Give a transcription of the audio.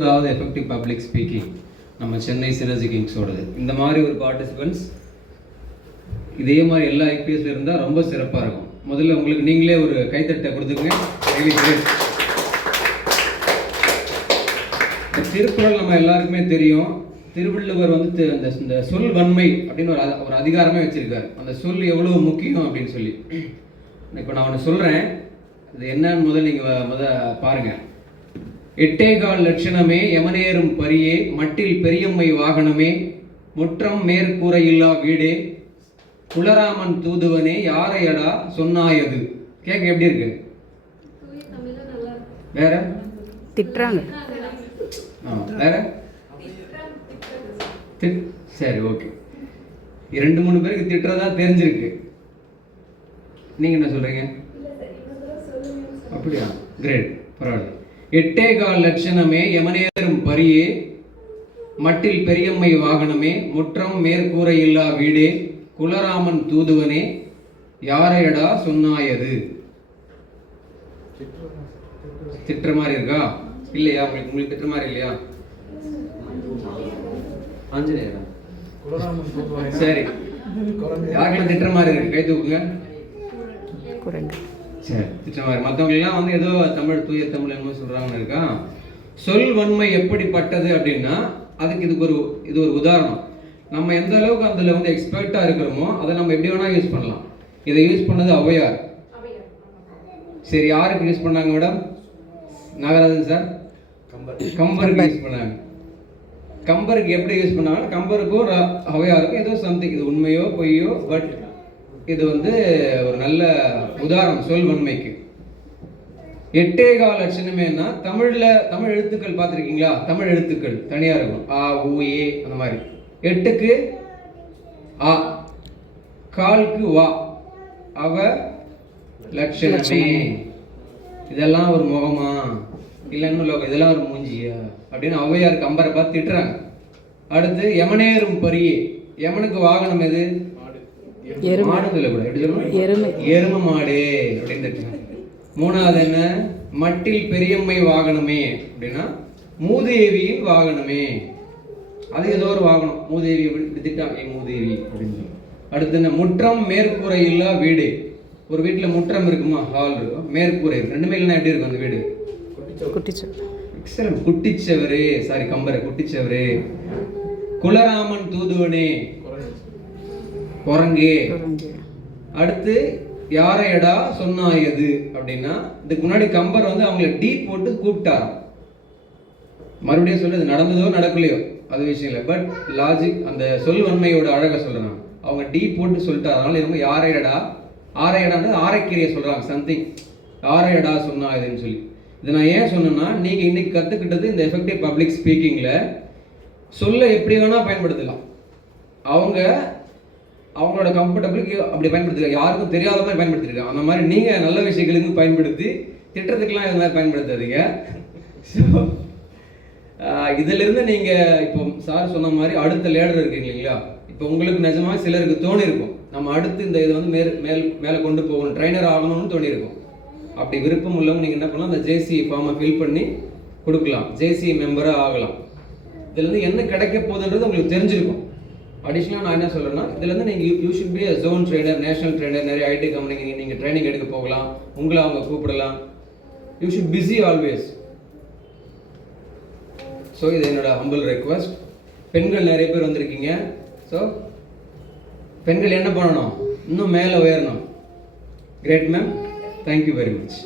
அதாவது effective public speaking நம்ம Chennai synergy கிங்ஸோடது. இந்த மாதிரி ஒரு பார்ட்டிசிபெண்ட்ஸ் இதே மாதிரி எல்லா ஐபிஎஸ்ல இருந்தால் ரொம்ப சிறப்பாக இருக்கும். முதல்ல உங்களுக்கு நீங்களே ஒரு கைத்தட்டை கொடுத்துங்க. திருக்குறள் நம்ம எல்லாருக்குமே தெரியும். திருவள்ளுவர் வந்து இந்த சொல் வன்மை அப்படின்னு ஒரு அதிகாரமே வச்சிருக்காரு. அந்த சொல் எவ்வளவு முக்கியம் அப்படின்னு சொல்லி. இப்போ நான் ஒன்று சொல்கிறேன், அது என்னன்னு முதல்ல நீங்கள் பாருங்க. 8 லட்சணமே யமனேறும் பரியே, மட்டில் பெரியம்மை வாகனமே, முற்றம் மேற்கூரையில்லா வீடே, குலராமன் தூதுவனே, யாரையடா சொன்னாயது. கேட்க எப்படி இருக்கு? வேற திட்டுறாங்க. வேற சரி, ஓகே. 2-3 பேருக்கு திட்டுறதா தெரிஞ்சிருக்கு. நீங்க என்ன சொல்றீங்க? அப்படியா? கிரேட், பரவாயில்ல. 8 லட்சணமே யமனேறும் பரியே, மட்டில் பெரியம்மை வாகனமே, முற்றம் மேற்கூரை இல்லா வீடே, குலராமன் தூதுவனே, யாரையடா சொன்னாயது. திட்டுற மாதிரி இருக்கா? இல்லையா? உங்களுக்கு திட்டுற மாதிரி இல்லையா? ஆஞ்சநேயரா? சரி, யாருக்கெல்லாம் திட்டுற மாதிரி இருக்கு கை தூக்குங்க. சரி, திட்டுற மாதிரி. மற்றவங்க எல்லாம் வந்து ஏதோ தமிழ், தூய தமிழ் என்னமோ சொல்றாங்கன்னு இருக்கா. சொல் வன்மை எப்படிப்பட்டது அப்படின்னா, அதுக்கு இது ஒரு உதாரணம். நம்ம எந்த அளவுக்கு அதில் வந்து எக்ஸ்பர்ட்டா இருக்கிறோமோ அதை நம்ம எப்படி வேணா யூஸ் பண்ணலாம். இதை யூஸ் பண்ணது ஔவையார். சரி, யாருக்கு யூஸ் பண்ணாங்க மேடம்? நாகராஜன் சார் கம்பருக்கு யூஸ் பண்ணாங்க. கம்பருக்கு எப்படி யூஸ் பண்ணாங்கன்னா, கம்பருக்கும் ஔவையாருக்கும் ஏதோ சம்திங், இது உண்மையோ பொய்யோ, பட் இது வந்து ஒரு நல்ல உதாரணம் சொல் வன்மைக்கு. 8 லட்சணமேனா தமிழ் எழுத்துக்கள் பார்த்துருக்கீங்களா? தமிழ் எழுத்துக்கள் தனியா இருக்கும். ஆ, ஊ, ஏ, அந்த மாதிரி. 8க்கு ஆ, காலுக்கு வா, அவ லட்சணமே. இதெல்லாம் ஒரு முகமா இல்லைன்னு இதெல்லாம் ஒரு மூஞ்சியா அப்படின்னு ஔவையார் கம்பரை பார்த்து திட்டுறாங்க. அடுத்து யமனேறும் பரியே, யமனுக்கு வாகனம் எது? மாடு சொல்லக்கூடாது, எப்படி சொல்லணும்? எரும மாடு அப்படின்னு திட்டுறாங்க. 3வது என்ன? மட்டில் பெரியம்மை வாகனமே அப்படின்னா மூதேவியின் வாகனமே. அது ஏதோ ஒரு வாகனம், மூதேவி இப்படி திட்டாங்க, மூதேவி அப்படின்னு. அடுத்து என்ன? முற்றம் மேற்கூரை இல்லா வீடு. ஒரு வீட்டில் முற்றம் இருக்குமா? ஹால் இருக்கும், மேற்கூரை இருக்கும். ரெண்டுமே இல்லைன்னா எப்படி இருக்கும் அந்த வீடு? குட்டிச்சவரே. சாரி, கம்பரை குட்டிச்சவரே. குலராமன் தூதுவனே, குரங்கே. அடுத்து யாரையடா சொன்னாயது அப்படின்னா, இதுக்கு முன்னாடி கம்பர் வந்து அவங்களை டீ போட்டு கூப்பிட்டாராம். மறுபடியும் சொல்றது நடந்ததோ நடக்கலையோ அது விஷயம் இல்லை, பட் லாஜிக், அந்த சொல்வன்மையோட அழகை சொல்றேன். அவங்க டீ போட்டு சொல்லிட்டாரு. அதனால இவங்க யாரையடா, ஆரையடான்றது ஆரைக்கீரையை சொல்றாங்க, சம்திங் ஆரையடா சொன்னாயதுன்னு சொல்லி. இதை நான் ஏன் சொன்னேன்னா, நீங்க இன்னைக்கு கத்துக்கிட்டது இந்த எஃபெக்டிவ் பப்ளிக் ஸ்பீக்கிங்ல சொல்ல எப்படி வேணா பயன்படுத்தலாம். அவங்களோட கம்ஃபர்டபுளுக்கு அப்படி பயன்படுத்திருக்காங்க, யாருக்கும் தெரியாத மாதிரி பயன்படுத்திருக்காங்க. அந்த மாதிரி நீங்க நல்ல விஷயங்களுக்கு பயன்படுத்தி திட்டத்துக்கெல்லாம் இது மாதிரி பயன்படுத்தாதீங்க. ஸோ இதுல இருந்து நீங்க இப்போ சார் சொன்ன மாதிரி அடுத்த லேடர் இருக்கு இல்லைங்களா? இப்போ உங்களுக்கு நிஜமாக சிலருக்கு தோணி இருக்கும், நம்ம அடுத்து இந்த இதை வந்து மேலே கொண்டு போகணும், ட்ரைனர் ஆகணும்னு தோணி இருக்கும். அப்படி விருப்பம் உள்ளவங்க நீங்கள் என்ன பண்ணலாம், அந்த ஜேசி ஃபார்மை ஃபில் பண்ணி கொடுக்கலாம், ஜேசி மெம்பராக ஆகலாம். இதுலேருந்து என்ன கிடைக்க போகுதுன்றது உங்களுக்கு தெரிஞ்சிருக்கும். அடிஷ்னலாக நான் என்ன சொல்கிறேன்னா, இதுலேருந்து நீங்கள் you should be a zone trainer, national trainer, நிறைய ஐடி கம்பெனிக்கு நீங்கள் ட்ரைனிங் எடுக்க போகலாம், உங்களை அவங்க கூப்பிடலாம். You should busy always. So இது என்னோட ஹம்பிள் ரெக்வஸ்ட். பெண்கள் நிறைய பேர் வந்திருக்கீங்க. ஸோ பெண்கள் என்ன பண்ணணும்? இன்னும் மேலே உயரணும். Great ma'am, thank you very much.